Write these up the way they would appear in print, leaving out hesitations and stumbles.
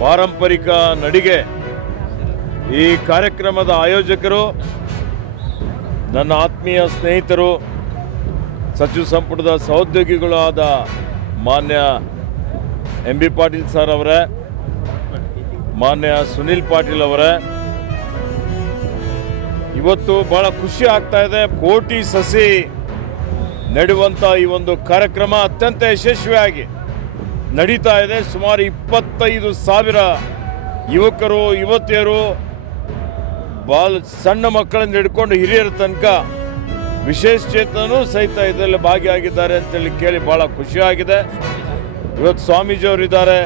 ಪಾರಂಪರಿಕ ನಡಿಗೆ ಈ ಕಾರ್ಯಕ್ರಮದ ಆಯೋಜಕರು ನನ್ನ ಆತ್ಮೀಯ ಸ್ನೇಹಿತರು, ಸಚಿವ ಸಂಪುಟದ ಸಹೋದ್ಯೋಗಿಗಳಾದ ಮಾನ್ಯ ಎಂ ಬಿ ಪಾಟೀಲ್ ಸರ್ ಅವರೇ, ಮಾನ್ಯ ಸುನಿಲ್ ಪಾಟೀಲ್ ಅವರೇ, ಇವತ್ತು ಬಹಳ ಖುಷಿ ಆಗ್ತಾ ಇದೆ. ಕೋಟಿ ಸಸಿ ನೆಡುವಂಥ ಈ ಒಂದು ಕಾರ್ಯಕ್ರಮ ಅತ್ಯಂತ ಯಶಸ್ವಿಯಾಗಿ ನಡೀತಾ ಇದೆ. ಸುಮಾರು 25,000 ಯುವಕರು ಯುವತಿಯರು ಸಣ್ಣ ಮಕ್ಕಳನ್ನು ಹಿಡ್ಕೊಂಡು ಹಿರಿಯರ ತನಕ ವಿಶೇಷ ಚೇತನೂ ಸಹಿತ ಇದರಲ್ಲಿ ಭಾಗಿಯಾಗಿದ್ದಾರೆ ಅಂತೇಳಿ ಕೇಳಿ ಭಾಳ ಖುಷಿಯಾಗಿದೆ. ಇವತ್ತು ಸ್ವಾಮೀಜಿಯವರು ಇದ್ದಾರೆ,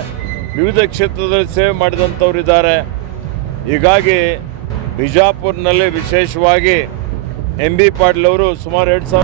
ವಿವಿಧ ಕ್ಷೇತ್ರದಲ್ಲಿ ಸೇವೆ ಮಾಡಿದಂಥವ್ರು ಇದ್ದಾರೆ. ಹೀಗಾಗಿ ಬಿಜಾಪುರ್ನಲ್ಲಿ ವಿಶೇಷವಾಗಿ ಎಂ ಬಿ ಪಾಟೀಲ್ ಅವರು ಸುಮಾರು 2,000